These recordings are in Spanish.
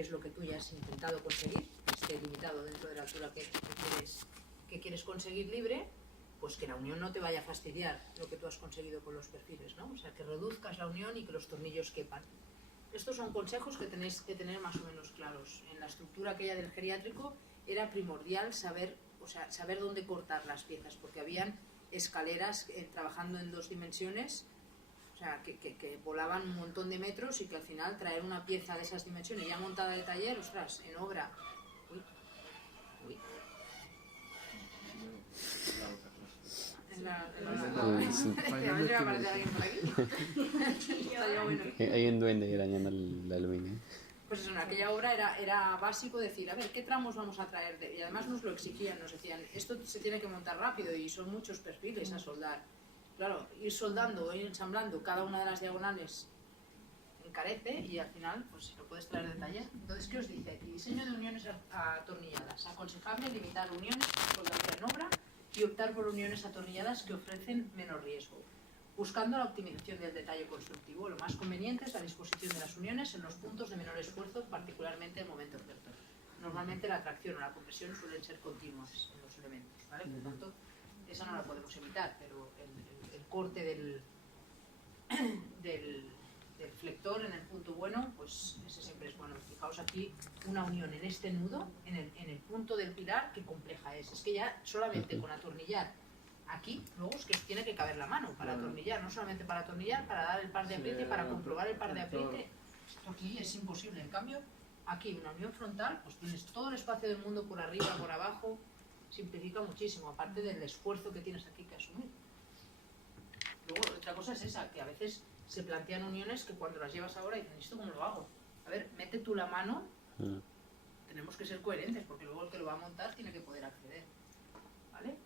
que es lo que tú ya has intentado conseguir, que esté limitado dentro de la altura que quieres conseguir libre, pues que la unión no te vaya a fastidiar lo que tú has conseguido con los perfiles, ¿no? O sea, que reduzcas la unión y que los tornillos quepan. Estos son consejos que tenéis que tener más o menos claros. En la estructura aquella del geriátrico era primordial saber dónde cortar las piezas, porque habían escaleras trabajando en 2 dimensiones, o sea, que volaban un montón de metros y que al final traer una pieza de esas dimensiones ya montada de taller, ostras, en obra. Uy. Hay un duende arañando el aluminio. Pues eso, en aquella obra era básico decir, a ver, ¿qué tramos vamos a traer? Y además nos lo exigían, nos decían, esto se tiene que montar rápido y son muchos perfiles a soldar. Claro, ir soldando o ir ensamblando cada una de las diagonales encarece y al final, pues si lo puedes traer de taller. Entonces, ¿qué os dice aquí? Diseño de uniones atornilladas. Aconsejable limitar uniones con soldadura en obra y optar por uniones atornilladas que ofrecen menos riesgo. Buscando la optimización del detalle constructivo, lo más conveniente es la disposición de las uniones en los puntos de menor esfuerzo, particularmente en momentos rectos. Normalmente la tracción o la compresión suelen ser continuas en los elementos, ¿vale? Por lo tanto, esa no la podemos evitar, pero el corte del flector en el punto bueno, pues ese siempre es bueno. Fijaos aquí una unión en este nudo, en el punto del pilar, qué compleja es. Es que ya solamente con atornillar aquí, luego es que tiene que caber la mano para atornillar, no solamente para atornillar, para dar el par de apriete, para comprobar el par de apriete. Esto aquí es imposible. En cambio, aquí una unión frontal, pues tienes todo el espacio del mundo por arriba, por abajo, simplifica muchísimo, aparte del esfuerzo que tienes aquí que asumir. Luego, otra cosa es esa, que a veces se plantean uniones que cuando las llevas ahora dicen, ¿esto cómo lo hago? A ver, mete tú la mano, tenemos que ser coherentes, porque luego el que lo va a montar tiene que poder acceder, ¿vale?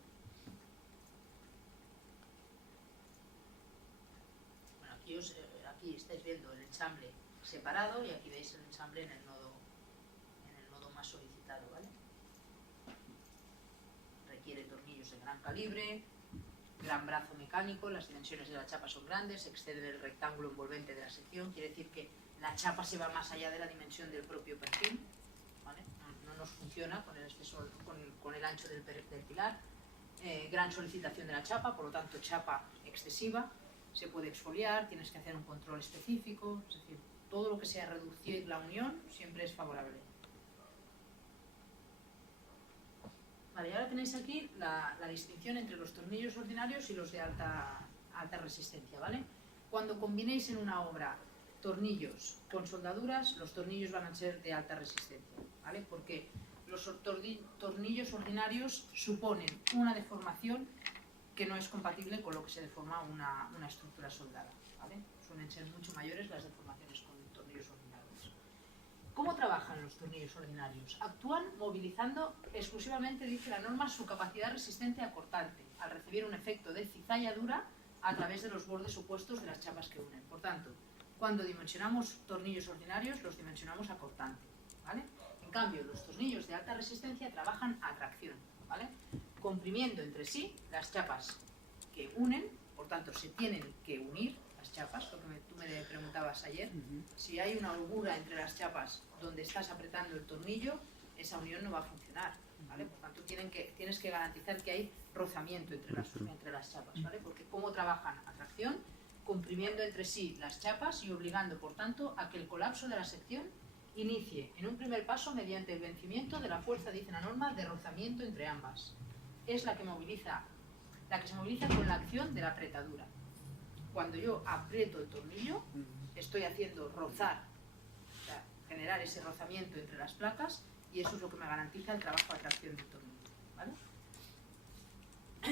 Bueno, aquí estáis viendo el ensamble separado y aquí veis el ensamble en el nodo más solicitado, ¿vale? Requiere tornillos de gran calibre, gran brazo mecánico, las dimensiones de la chapa son grandes, excede el rectángulo envolvente de la sección, quiere decir que la chapa se va más allá de la dimensión del propio perfil, ¿vale? No nos funciona con el espesor, con el ancho del pilar. Gran solicitación de la chapa, por lo tanto chapa excesiva, se puede exfoliar, tienes que hacer un control específico, es decir, todo lo que sea reducir la unión siempre es favorable. Vale, y ahora tenéis aquí la distinción entre los tornillos ordinarios y los de alta resistencia, ¿vale? Cuando combinéis en una obra tornillos con soldaduras, los tornillos van a ser de alta resistencia, ¿vale? Porque los tornillos ordinarios suponen una deformación que no es compatible con lo que se deforma una estructura soldada, ¿vale? Suelen ser mucho mayores las deformaciones con tornillos ordinarios. ¿Cómo trabajan los tornillos ordinarios? Actúan movilizando exclusivamente, dice la norma, su capacidad resistente a cortante, al recibir un efecto de cizalladura a través de los bordes opuestos de las chapas que unen. Por tanto, cuando dimensionamos tornillos ordinarios, los dimensionamos a cortante, ¿vale? En cambio, los tornillos de alta resistencia trabajan a tracción, ¿vale? Comprimiendo entre sí las chapas que unen, por tanto, se tienen que unir las chapas, lo que tú me preguntabas ayer. Si hay una holgura entre las chapas donde estás apretando el tornillo, esa unión no va a funcionar, ¿vale? Por tanto, tienes que garantizar que hay rozamiento entre las chapas, ¿vale? Porque ¿cómo trabajan? A tracción, comprimiendo entre sí las chapas y obligando, por tanto, a que el colapso de la sección inicie en un primer paso mediante el vencimiento de la fuerza, dice la norma, de rozamiento entre ambas. Es la que se moviliza con la acción de la apretadura. Cuando yo aprieto el tornillo, estoy haciendo rozar, o sea, generar ese rozamiento entre las placas, y eso es lo que me garantiza el trabajo a tracción del tornillo, ¿vale?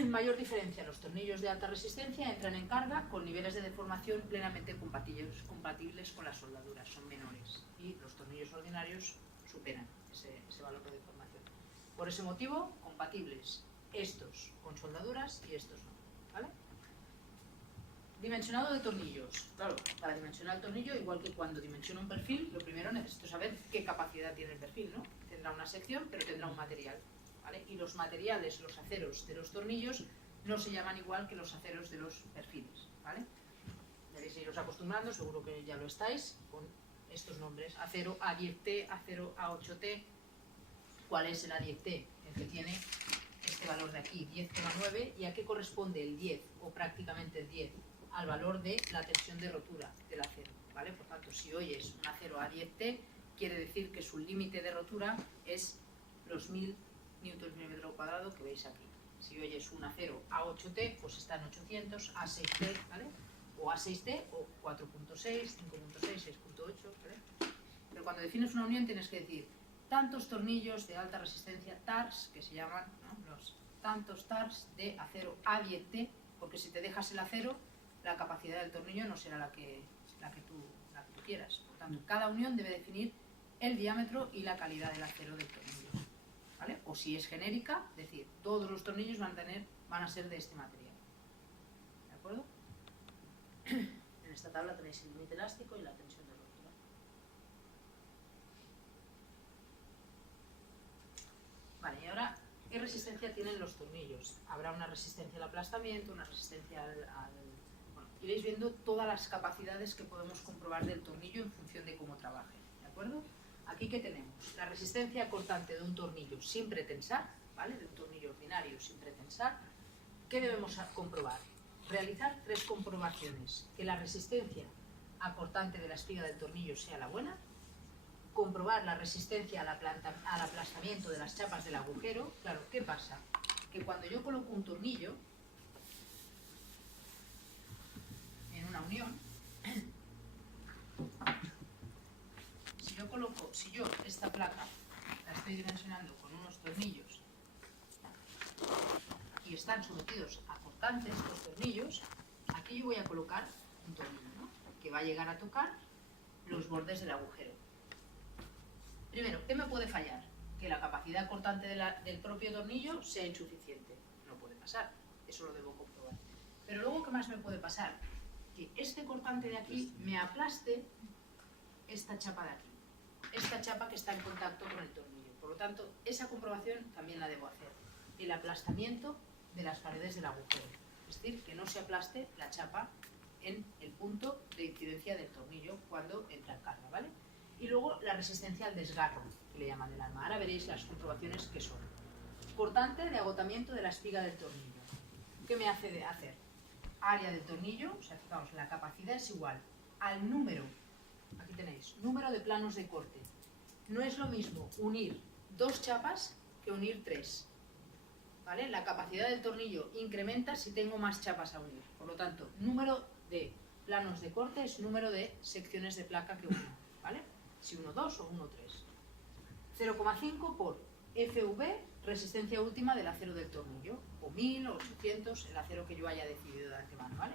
Mayor diferencia, los tornillos de alta resistencia entran en carga con niveles de deformación plenamente compatibles con las soldaduras, son menores, y los tornillos ordinarios superan ese valor de deformación. Por ese motivo, compatibles estos con soldaduras y estos no, ¿vale? Dimensionado de tornillos. Claro, para dimensionar el tornillo, igual que cuando dimensiono un perfil, lo primero necesito saber qué capacidad tiene el perfil, ¿no? Tendrá una sección, pero tendrá un material, ¿vale? Y los materiales, los aceros de los tornillos, no se llaman igual que los aceros de los perfiles, ¿vale? Debéis iros acostumbrando, seguro que ya lo estáis, con estos nombres, A0, A10T, A0, A8T. ¿Cuál es el A10T? El que tiene este valor de aquí, 10,9, ¿y a qué corresponde el 10, o prácticamente el 10? Al valor de la tensión de rotura del acero, ¿vale? Por tanto, si hoy es un acero A10T, quiere decir que su límite de rotura es los 1000 Nm² que veis aquí. Si hoy es un acero A8T, pues está en 800, A6T, ¿vale? O A6T, o 4.6, 5.6, 6.8, ¿vale? Pero cuando defines una unión tienes que decir tantos tornillos de alta resistencia, TARS, que se llaman, ¿no?, los tantos TARS de acero A10T, porque si te dejas el acero, la capacidad del tornillo no será la que tú quieras. Por tanto, cada unión debe definir el diámetro y la calidad del acero del tornillo, ¿vale? O si es genérica, es decir, todos los tornillos van a ser de este material. ¿De acuerdo? En esta tabla tenéis el límite elástico y la tensión de rotura. Vale, y ahora, ¿qué resistencia tienen los tornillos? Habrá una resistencia al aplastamiento, una resistencia bueno, iréis viendo todas las capacidades que podemos comprobar del tornillo en función de cómo trabaje, ¿de acuerdo? Aquí, ¿qué tenemos? La resistencia cortante de un tornillo sin pretensar, ¿vale? De un tornillo ordinario sin pretensar. ¿Qué debemos comprobar? Realizar 3 comprobaciones. Que la resistencia acortante de la espiga del tornillo sea la buena. Comprobar la resistencia al aplastamiento de las chapas del agujero. Claro, ¿qué pasa? Que cuando yo coloco un tornillo en una unión, si yo esta placa la estoy dimensionando con unos tornillos y están sometidos a cortantes los tornillos, aquí yo voy a colocar un tornillo, ¿no?, que va a llegar a tocar los bordes del agujero. Primero, ¿qué me puede fallar? Que la capacidad cortante del propio tornillo sea insuficiente. No puede pasar, eso lo debo comprobar. Pero luego, ¿qué más me puede pasar? Que este cortante de aquí me aplaste esta chapa de aquí. Esta chapa que está en contacto con el tornillo. Por lo tanto, esa comprobación también la debo hacer. El aplastamiento de las paredes del agujero. Es decir, que no se aplaste la chapa en el punto de incidencia del tornillo cuando entra en carga, ¿vale? Y luego la resistencia al desgarro, que le llaman el arma. Ahora veréis las comprobaciones que son. Cortante de agotamiento de la espiga del tornillo. ¿Qué me hace hacer? Área del tornillo, o sea, fijaos, la capacidad es igual al número, aquí tenéis, número de planos de corte. No es lo mismo unir 2 chapas que unir 3. ¿Vale? La capacidad del tornillo incrementa si tengo más chapas a unir. Por lo tanto, número de planos de corte es número de secciones de placa que uno, ¿vale? Si 1, 2 o 1, 3. 0,5 por FV, resistencia última del acero del tornillo, o 1000 o 800, el acero que yo haya decidido de antemano, ¿vale?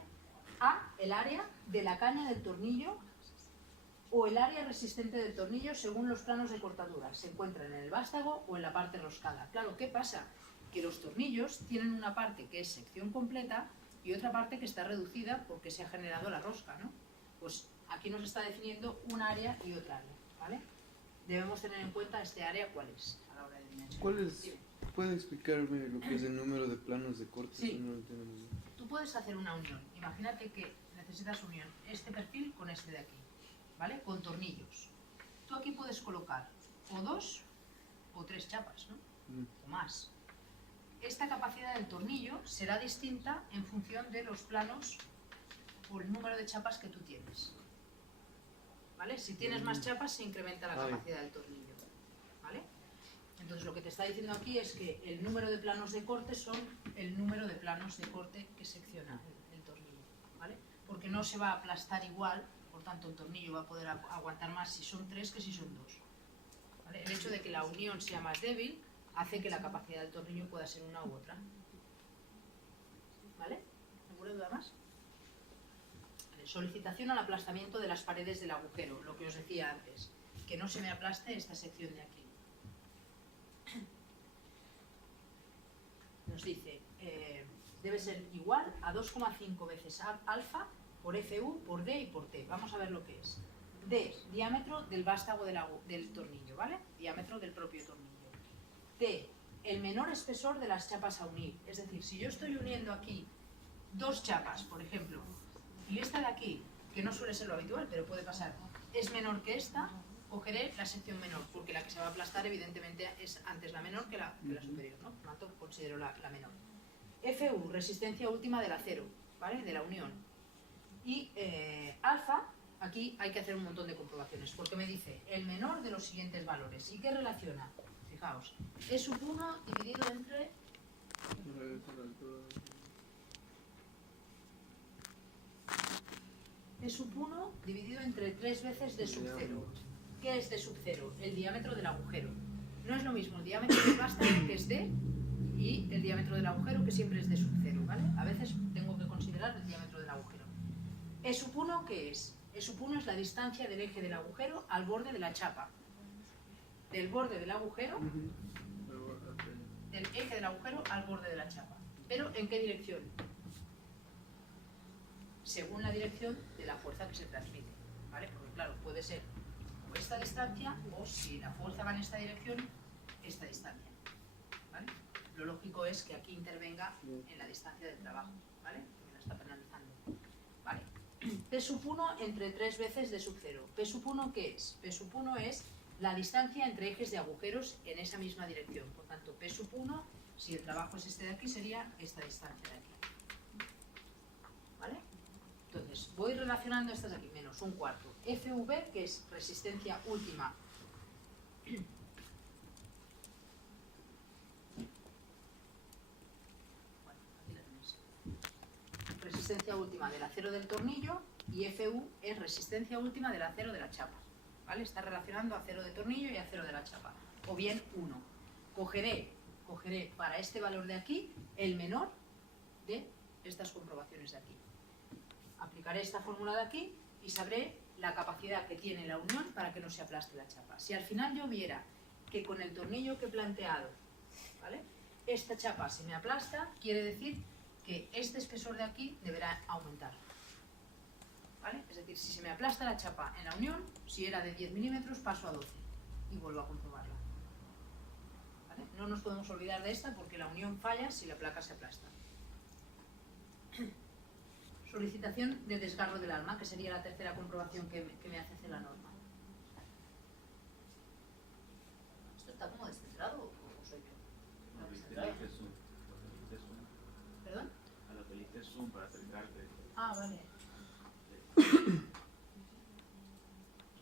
A, el área de la caña del tornillo o el área resistente del tornillo según los planos de cortadura. Se encuentran en el vástago o en la parte roscada. Claro, ¿qué pasa? Que los tornillos tienen una parte que es sección completa y otra parte que está reducida porque se ha generado la rosca, ¿no? Pues aquí nos está definiendo un área y otra área, ¿vale? Debemos tener en cuenta este área cuál es a la hora de dimensionar. ¿Cuál es? ¿Puede explicarme lo que es el número de planos de corte? Sí. No lo entiendo muy bien. Tú puedes hacer una unión. Imagínate que necesitas unión este perfil con este de aquí, ¿vale? Con tornillos. Tú aquí puedes colocar o 2 o 3 chapas, ¿no? O más. Esta capacidad del tornillo será distinta en función de los planos o el número de chapas que tú tienes, ¿vale? Si tienes más chapas se incrementa la capacidad del tornillo, ¿vale? Entonces lo que te está diciendo aquí es que el número de planos de corte son el número de planos de corte que secciona el tornillo, ¿vale? Porque no se va a aplastar igual, por tanto el tornillo va a poder aguantar más si son 3 que si son 2, ¿vale? El hecho de que la unión sea más débil hace que la capacidad del tornillo pueda ser una u otra, ¿vale? ¿Alguna duda más? Solicitación al aplastamiento de las paredes del agujero, lo que os decía antes, que no se me aplaste esta sección de aquí. Nos dice, debe ser igual a 2,5 veces alfa por FU, por D y por T. Vamos a ver lo que es. D, diámetro del vástago del tornillo, ¿vale? Diámetro del propio tornillo. T, el menor espesor de las chapas a unir. Es decir, si yo estoy uniendo aquí 2 chapas, por ejemplo, y esta de aquí, que no suele ser lo habitual, pero puede pasar, es menor que esta, cogeré la sección menor, porque la que se va a aplastar evidentemente es antes la menor que la superior, ¿no? Por lo tanto, considero la menor. FU, resistencia última del acero, ¿vale? De la unión. Y alfa, aquí hay que hacer un montón de comprobaciones, porque me dice el menor de los siguientes valores. ¿Y qué relaciona? Fijaos, E sub 1 dividido entre... E sub 1 dividido entre 3 veces D sub 0. ¿Qué es D sub 0? El diámetro del agujero. No es lo mismo el diámetro del vástago, que es D, y el diámetro del agujero, que siempre es D sub 0, ¿vale? A veces tengo que considerar el diámetro del agujero. E sub 1, ¿qué es? E sub 1 es la distancia del eje del agujero al borde de la chapa. Del borde del agujero, del eje del agujero al borde de la chapa. ¿Pero en qué dirección? Según la dirección de la fuerza que se transmite, ¿vale? Porque claro, puede ser o esta distancia, o si la fuerza va en esta dirección, esta distancia, ¿vale? Lo lógico es que aquí intervenga en la distancia del trabajo, ¿vale? Me la está penalizando. Vale. P sub 1 entre 3 veces D sub 0. P sub 1, ¿qué es? P sub 1 es la distancia entre ejes de agujeros en esa misma dirección. Por tanto, P sub 1, si el trabajo es este de aquí, sería esta distancia de aquí. ¿Vale? Entonces, voy relacionando estas de aquí, menos un cuarto. FV, que es resistencia última. Bueno, aquí la tenéis. Resistencia última del acero del tornillo, y FU es resistencia última del acero de la chapa. ¿Vale? Está relacionando acero de tornillo y acero de la chapa. O bien 1. Cogeré para este valor de aquí el menor de estas comprobaciones de aquí. Aplicaré esta fórmula de aquí y sabré la capacidad que tiene la unión para que no se aplaste la chapa. Si al final yo viera que con el tornillo que he planteado, ¿vale?, esta chapa se me aplasta, quiere decir que este espesor de aquí deberá aumentar. ¿Vale? Es decir, si se me aplasta la chapa en la unión, si era de 10 milímetros, paso a 12 y vuelvo a comprobarla. ¿Vale? No nos podemos olvidar de esta porque la unión falla si la placa se aplasta. Solicitación de desgarro del alma, que sería la tercera comprobación que me hace hacer la norma. ¿Esto está como descentrado o soy yo? A lo que le dices zoom. ¿Perdón? A lo que le dices zoom para acercarte. Ah, vale.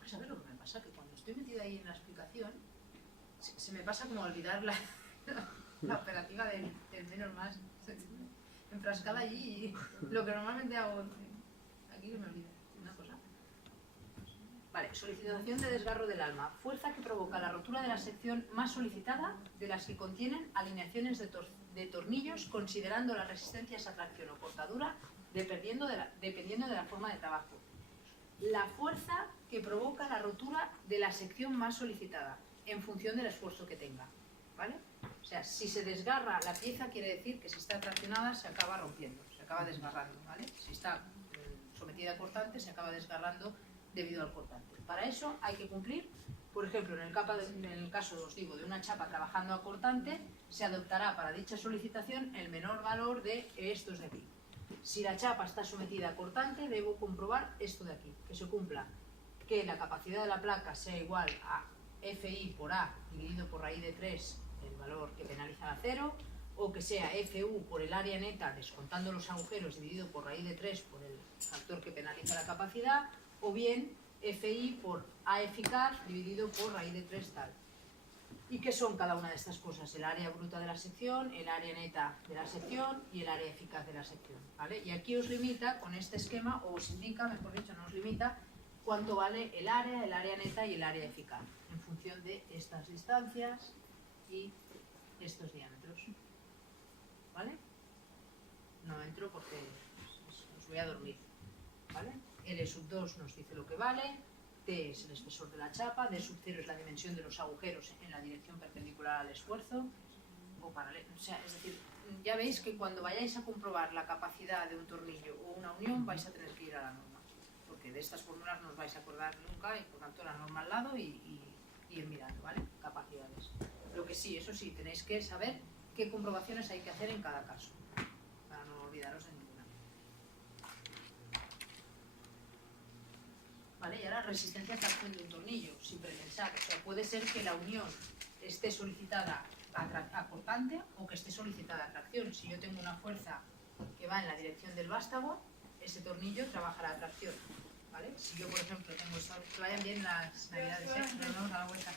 ¿Sabes lo que me pasa? Que cuando estoy metida ahí en la explicación, se me pasa como olvidar la operativa del menos más. Enfrascada allí y lo que normalmente hago aquí que me olvida una cosa. Vale, solicitación de desgarro del alma, fuerza que provoca la rotura de la sección más solicitada de las que contienen alineaciones de tornillos, considerando las resistencias a tracción o cortadura dependiendo de la forma de trabajo. La fuerza que provoca la rotura de la sección más solicitada en función del esfuerzo que tenga, ¿vale? O sea, si se desgarra la pieza, quiere decir que si está traccionada se acaba rompiendo, se acaba desgarrando, ¿vale? Si está sometida a cortante, se acaba desgarrando debido al cortante. Para eso hay que cumplir, por ejemplo, en el caso, os digo, de una chapa trabajando a cortante, se adoptará para dicha solicitación el menor valor de estos de aquí. Si la chapa está sometida a cortante, debo comprobar esto de aquí, que se cumpla, que la capacidad de la placa sea igual a FI por A dividido por raíz de 3, el valor que penaliza el acero, o que sea FU por el área neta descontando los agujeros dividido por raíz de 3 por el factor que penaliza la capacidad, o bien FI por A eficaz dividido por raíz de 3 tal. ¿Y qué son cada una de estas cosas? El área bruta de la sección, el área neta de la sección y el área eficaz de la sección, ¿vale? Y aquí os limita, con este esquema, o os indica, mejor dicho, no os limita, cuánto vale el área neta y el área eficaz, en función de estas distancias y estos diámetros, ¿vale? No entro porque os voy a dormir, ¿vale? L sub 2 nos dice lo que vale, T es el espesor de la chapa, D sub 0 es la dimensión de los agujeros en la dirección perpendicular al esfuerzo, o paralelo, o sea, es decir, ya veis que cuando vayáis a comprobar la capacidad de un tornillo o una unión vais a tener que ir a la norma, porque de estas fórmulas no os vais a acordar nunca y por tanto la norma al lado y ir mirando, ¿vale? Capacidades. Lo que sí, eso sí, tenéis que saber qué comprobaciones hay que hacer en cada caso, para no olvidaros de ninguna. ¿vale? Y ahora resistencia a tracción de un tornillo, sin prepensar. O sea, puede ser que la unión esté solicitada a cortante o que esté solicitada a tracción. Si yo tengo una fuerza que va en la dirección del vástago, ese tornillo trabajará a tracción, ¿vale? Si yo, por ejemplo, tengo esto, que vayan bien las navidades, nos vamos a la vuelta.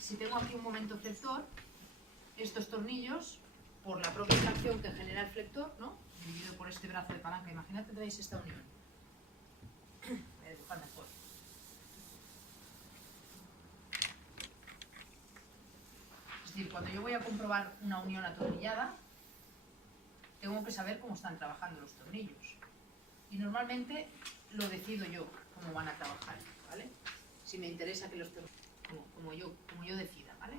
Si tengo aquí un momento flector, estos tornillos, por la propia tracción que genera el flector, ¿no? Dividido por este brazo de palanca, imagínate que traéis esta unión. Voy a dibujar mejor. Es decir, cuando yo voy a comprobar una unión atornillada, tengo que saber cómo están trabajando los tornillos. Y normalmente lo decido yo, cómo van a trabajar, ¿vale? Si me interesa que los tornillos, como yo decida, ¿vale?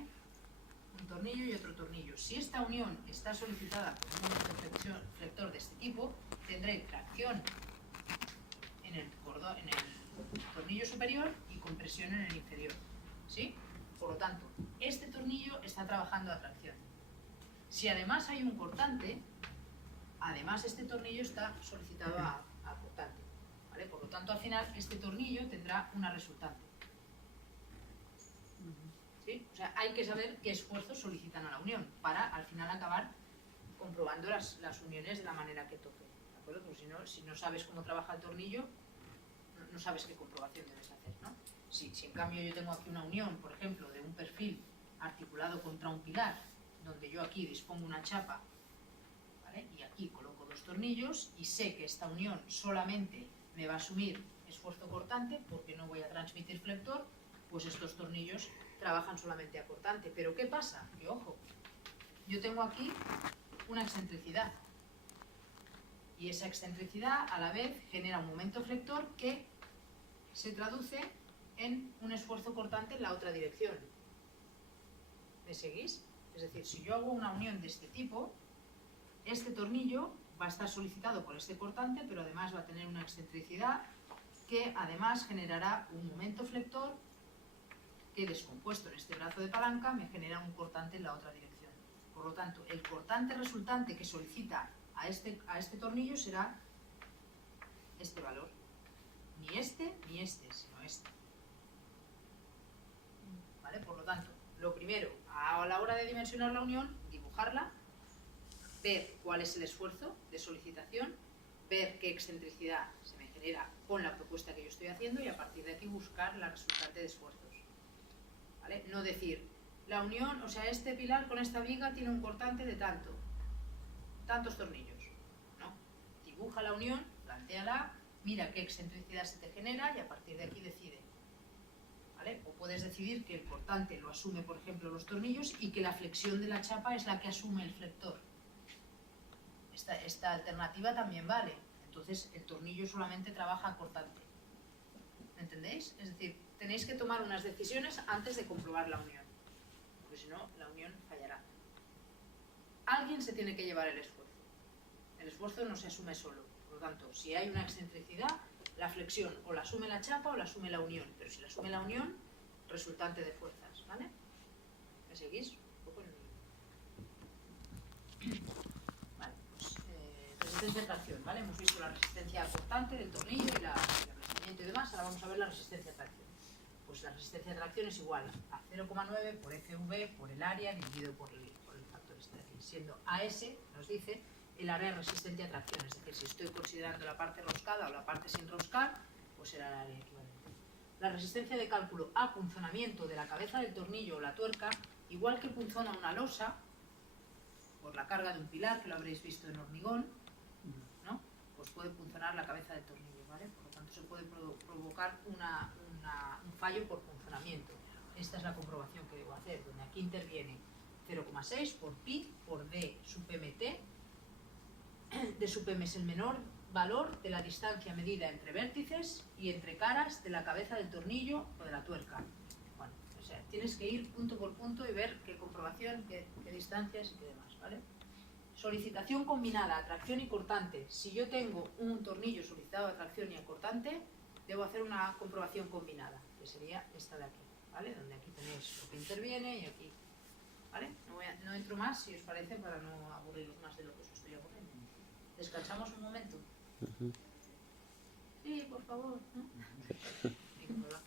Un tornillo y otro tornillo. Si esta unión está solicitada por un momento flector de este tipo, tendré tracción en el tornillo superior y compresión en el inferior, ¿sí? Por lo tanto, este tornillo está trabajando a tracción. Si además hay un cortante, además este tornillo está solicitado a cortante, ¿vale? Por lo tanto, al final, este tornillo tendrá una resultante. ¿Sí? O sea, hay que saber qué esfuerzos solicitan a la unión para, al final, acabar comprobando las uniones de la manera que toque, ¿de acuerdo? Porque si no sabes cómo trabaja el tornillo, no sabes qué comprobación debes hacer, ¿no? Si en cambio yo tengo aquí una unión, por ejemplo, de un perfil articulado contra un pilar, donde yo aquí dispongo una chapa, ¿vale? Y aquí coloco dos tornillos y sé que esta unión solamente me va a asumir esfuerzo cortante porque no voy a transmitir flector, pues estos tornillos trabajan solamente a cortante. Pero ¿qué pasa? Que ojo, yo tengo aquí una excentricidad y esa excentricidad a la vez genera un momento flector que se traduce en un esfuerzo cortante en la otra dirección. ¿Me seguís? Es decir, si yo hago una unión de este tipo, este tornillo va a estar solicitado por este cortante, pero además va a tener una excentricidad que además generará un momento flector que, descompuesto en este brazo de palanca, me genera un cortante en la otra dirección. Por lo tanto, el cortante resultante que solicita a este tornillo será este valor. Ni este, sino este. ¿Vale? Por lo tanto, lo primero, a la hora de dimensionar la unión, dibujarla, ver cuál es el esfuerzo de solicitación, ver qué excentricidad se me genera con la propuesta que yo estoy haciendo y a partir de aquí buscar la resultante de esfuerzos. ¿Vale? No decir, la unión, o sea, este pilar con esta viga tiene un cortante de tantos tornillos. No, dibuja la unión, plantéala, mira qué excentricidad se te genera y a partir de aquí decide. ¿Vale? O puedes decidir que el cortante lo asume, por ejemplo, los tornillos y que la flexión de la chapa es la que asume el flector. Esta alternativa también vale. Entonces, el tornillo solamente trabaja a cortante. ¿Entendéis? Es decir, tenéis que tomar unas decisiones antes de comprobar la unión. Porque si no, la unión fallará. Alguien se tiene que llevar el esfuerzo. El esfuerzo no se asume solo. Por lo tanto, si hay una excentricidad, la flexión o la asume la chapa o la asume la unión. Pero si la asume la unión, resultante de fuerzas. ¿Vale? ¿Me seguís? Un poco en el... Vale, pues resistencia a tracción, ¿vale? Hemos visto la resistencia cortante del tornillo y el revestimiento y demás. Ahora vamos a ver la resistencia a tracción. Pues la resistencia a tracción es igual a 0,9 por FV por el área dividido por el factor este de aquí, siendo AS, nos dice, el área resistente a tracción. Es decir, si estoy considerando la parte roscada o la parte sin roscar, pues será el área equivalente. La resistencia de cálculo a punzonamiento de la cabeza del tornillo o la tuerca, igual que punzona una losa, por la carga de un pilar, que lo habréis visto en hormigón, ¿no? Pues puede punzonar la cabeza del tornillo, ¿vale? Por lo tanto, se puede provocar un fallo por punzonamiento. Esta es la comprobación que debo hacer, donde aquí interviene 0,6 por pi por d sub mt. D sub m es el menor valor de la distancia medida entre vértices y entre caras de la cabeza del tornillo o de la tuerca. Bueno, o sea, tienes que ir punto por punto y ver qué comprobación, qué distancias y qué demás, ¿vale? Solicitación combinada a tracción y cortante. Si yo tengo un tornillo solicitado a tracción y a cortante, debo hacer una comprobación combinada, que sería esta de aquí, ¿vale? Donde aquí tenéis lo que interviene y aquí, ¿vale? No entro más, si os parece, para no aburriros más de lo que os estoy aburriendo. ¿Descansamos un momento? Sí, por favor, ¿no? Y como las